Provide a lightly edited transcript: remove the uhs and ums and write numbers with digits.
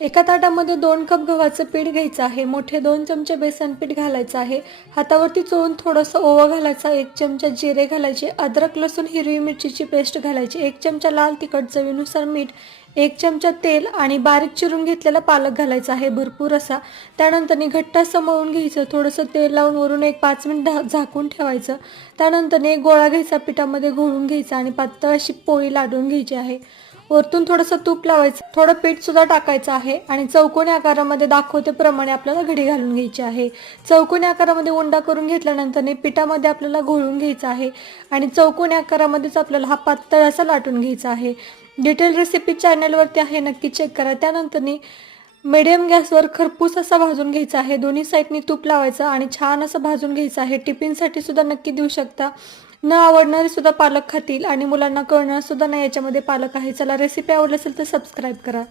एका ताटामध्ये 2 कप गव्हाचं पीठ घ्यायचं आहे. मोठे 2 चमचे बेसन पीठ घालायचं आहे. हातावरती चोळून थोडंसं ओवा घालायचा, 1 चमचा जिरे घालायचे, अद्रक लसूण हिरवी मिरचीची पेस्ट घालायची, 1 चमचा लाल तिखट, चवीनुसार मीठ, 1 चमचा तेल आणि बारीक चिरून घेतलेला पालक घालायचा आहे भरपूर असा. त्यानंतर घट्ट असं मळून घ्यायचं. थोडंसं तेल लावून वरून एक 5 मिनिट झाकून ठेवायचं. त्यानंतर एक गोळा घ्यायचा, पिठामध्ये घोळून घ्यायचा आणि पातळ अशी पोळी लाटून घ्यायची आहे. वरतून थोडंसं तूप लावायचं, थोडं पीठ सुद्धा टाकायचं आहे आणि चौकोनी आकारामध्ये दाखवतेप्रमाणे आपल्याला घडी घालून घ्यायची आहे. चौकोनी आकारामध्ये उंडा करून घेतल्यानंतर पिठामध्ये आपल्याला घोळून घ्यायचं आहे आणि चौकोनी आकारामध्येच आपल्याला हा पातळ असा लाटून घ्यायचा आहे. डिटेल रेसिपी चॅनलवरती आहे, नक्की चेक करा. त्यानंतर मीडियम गॅसवर खरपूस असा भाजून घ्यायचा आहे. दोन्ही साईडनी तूप लावायचं आणि छान असं भाजून घ्यायचं आहे. टिफिनसाठी सुद्धा नक्की देऊ शकता. न आवडणारे सुद्धा पालक खातील आणि मुलांना कळणार सुद्धा नाही याच्यामध्ये पालक आहे. चला, रेसिपी आवडली असेल तर सबस्क्राईब करा.